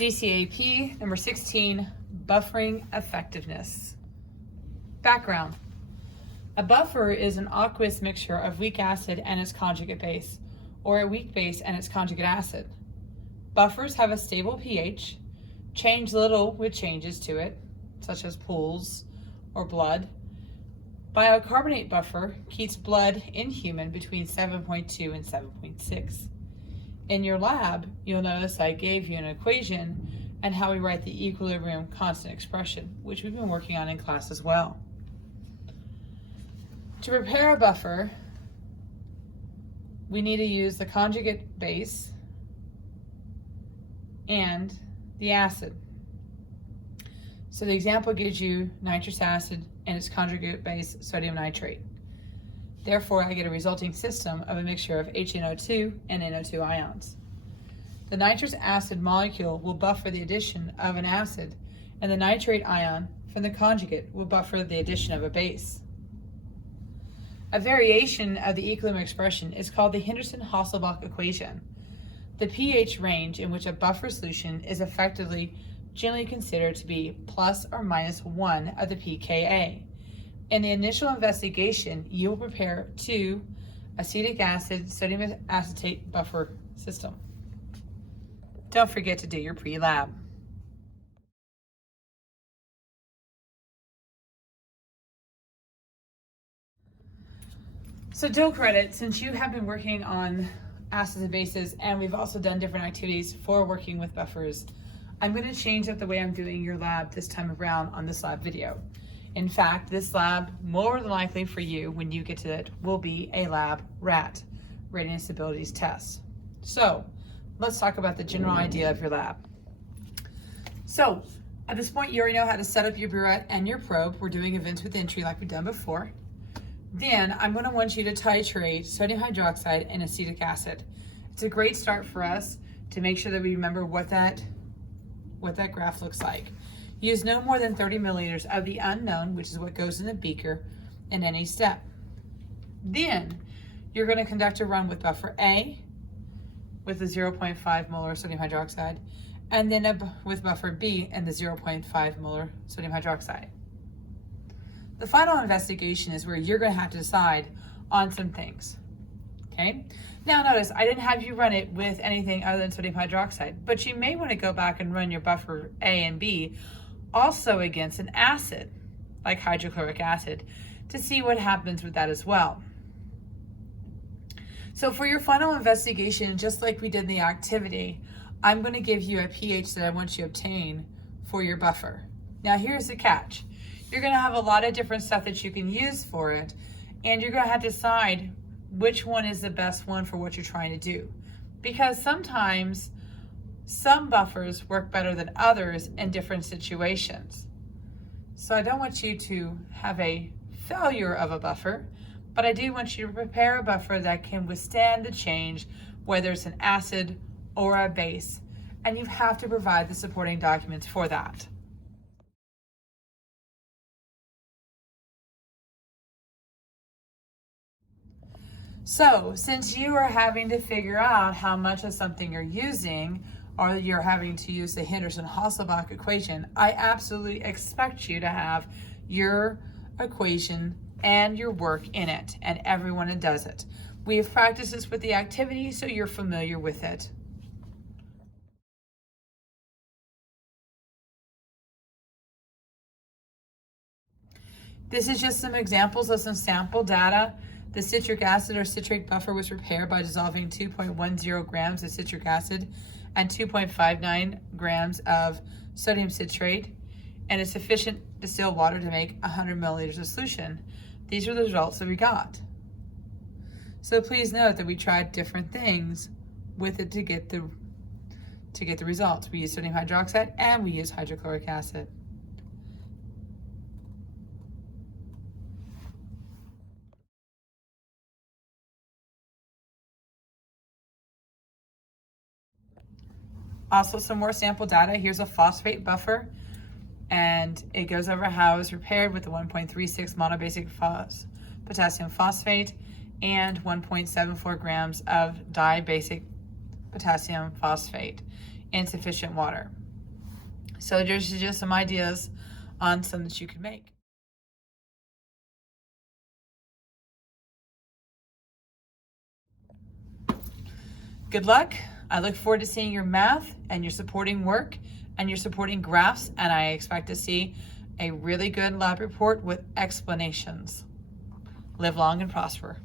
DCAP number 16, buffering effectiveness. Background. A buffer is an aqueous mixture of weak acid and its conjugate base, or a weak base and its conjugate acid. Buffers have a stable pH, change little with changes to it, such as pools or blood. Biocarbonate buffer keeps blood in human between 7.2 and 7.6. In your lab, you'll notice I gave you an equation and how we write the equilibrium constant expression, which we've been working on in class as well. To prepare a buffer, we need to use the conjugate base and the acid. So the example gives you nitrous acid and its conjugate base, sodium nitrate. Therefore, I get a resulting system of a mixture of HNO2 and NO2 ions. The nitrous acid molecule will buffer the addition of an acid, and the nitrate ion from the conjugate will buffer the addition of a base. A variation of the equilibrium expression is called the Henderson-Hasselbalch equation. The pH range in which a buffer solution is effectively generally considered to be plus or minus 1 of the pKa. In the initial investigation, you will prepare 2 acetic acid sodium acetate buffer system. Don't forget to do your pre-lab. So dual credit, since you have been working on acids and bases, and we've also done different activities for working with buffers, I'm going to change up the way I'm doing your lab this time around on this lab video. In fact, this lab, more than likely for you when you get to it, will be a lab RAT, Readiness Abilities Test. So let's talk about the general idea of your lab. So at this point, you already know how to set up your burette and your probe. We're doing events with entry like we've done before. Then I'm going to want you to titrate sodium hydroxide and acetic acid. It's a great start for us to make sure that we remember what that graph looks like. Use no more than 30 milliliters of the unknown, which is what goes in the beaker, in any step. Then you're going to conduct a run with buffer A with the 0.5 molar sodium hydroxide, and then with buffer B and the 0.5 molar sodium hydroxide. The final investigation is where you're going to have to decide on some things. Okay? Now notice, I didn't have you run it with anything other than sodium hydroxide, but you may want to go back and run your buffer A and B also against an acid, like hydrochloric acid, to see what happens with that as well. So for your final investigation, just like we did in the activity, I'm going to give you a pH that I want you to obtain for your buffer. Now here's the catch. You're going to have a lot of different stuff that you can use for it, and you're going to have to decide which one is the best one for what you're trying to do. Because sometimes some buffers work better than others in different situations. So I don't want you to have a failure of a buffer, but I do want you to prepare a buffer that can withstand the change, whether it's an acid or a base, and you have to provide the supporting documents for that. So since you are having to figure out how much of something you're using, or you're having to use the Henderson-Hasselbalch equation, I absolutely expect you to have your equation and your work in it, and everyone that does it. We have practiced this with the activity, so you're familiar with it. This is just some examples of some sample data. The citric acid or citrate buffer was prepared by dissolving 2.10 grams of citric acid and 2.59 grams of sodium citrate and a sufficient distilled water to make 100 milliliters of solution. These are the results that we got. So please note that we tried different things with it to get the results. We used sodium hydroxide and we used hydrochloric acid. Also, some more sample data. Here's a phosphate buffer, and it goes over how it was prepared with the 1.36 monobasic potassium phosphate and 1.74 grams of dibasic potassium phosphate in sufficient water. So there's just some ideas on some that you could make. Good luck. I look forward to seeing your math and your supporting work and your supporting graphs, and I expect to see a really good lab report with explanations. Live long and prosper.